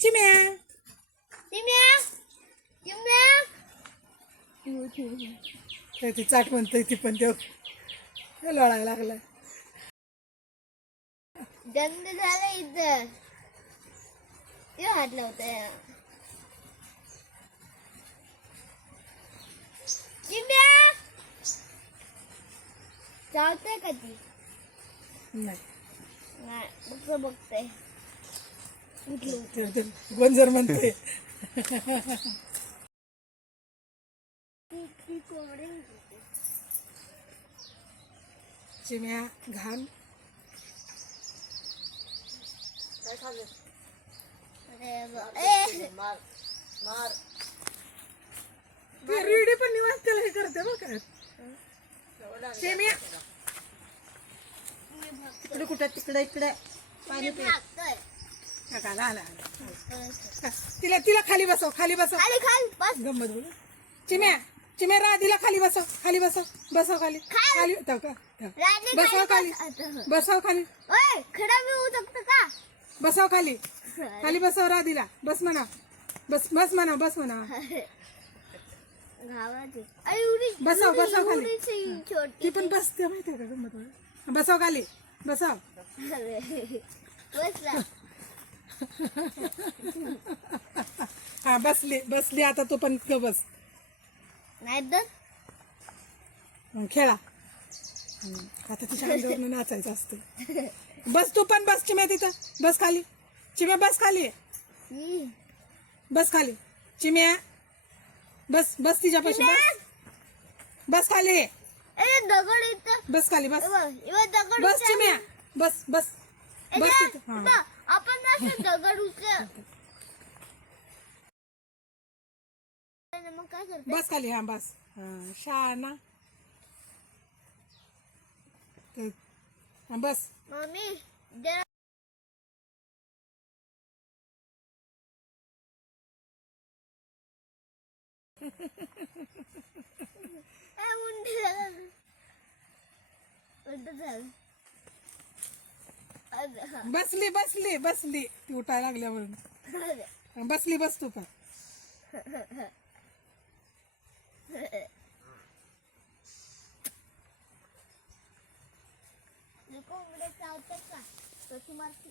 चिम्या चिम्या चिम्या काय ती चाट म्हणतोय ती पण देव. लोळायला लागलाय. गंद झालं इथं. ते हात लावतोय. चिम्या चावतंय का ती? नाही. नाही बघतंय. कोण जर गोंजर म्हणते. चिम्या घाण. अरे बा- ए, रेडी पण निवास त्याला हे करते बघ काय चिम्या. तिकडे कुठे? तिकडे इकडे. पाणी आला, आला, आला. तिला तिला खाली बसव खाली बसव. खाली खाल बस. गंमत बोल. चिम्या चिम्या राधीला खाली बसव खाली बसव बसव खाली. खाली. खाली बसव खाली. बसव खाली. ओय खडा मी होऊ शकतो का? बसव खाली. खाली बसव राधीला बस म्हणा. बस बस म्हणा बस म्हणा. अरे बसव, बसव खाली. छोटी. ती पण बसते माहिती आहे का गंमत बोल? बसव खाली बसव. बसला हा बसली बसली आता तू पण बस. नाही तर? खेळा. आता तिच्या अंगावरनं नाचायचं असतं. बस तू पण बस चिम्या तिथं. बस खाली. चिम्या बस खाली. हम्म. बस खाली. चिम्या. बस बस तिच्या पैसे बस बस खाली. ए दगड इथं. बस खाली बस. दगड बस. चिम्या. बस बस. बस तिथं. हा. बघ, आपण असं दगड उचल मग काय करतो बस खाली हा बस हा शहाणा ते- हा, बस मम्मी जरा काय म्हणते? उलटं झालं. बसली बसली बसली. ती उठायला लागल्या बसली बस तू पण. कोंबड्या चावतात का? तर तुम्हाला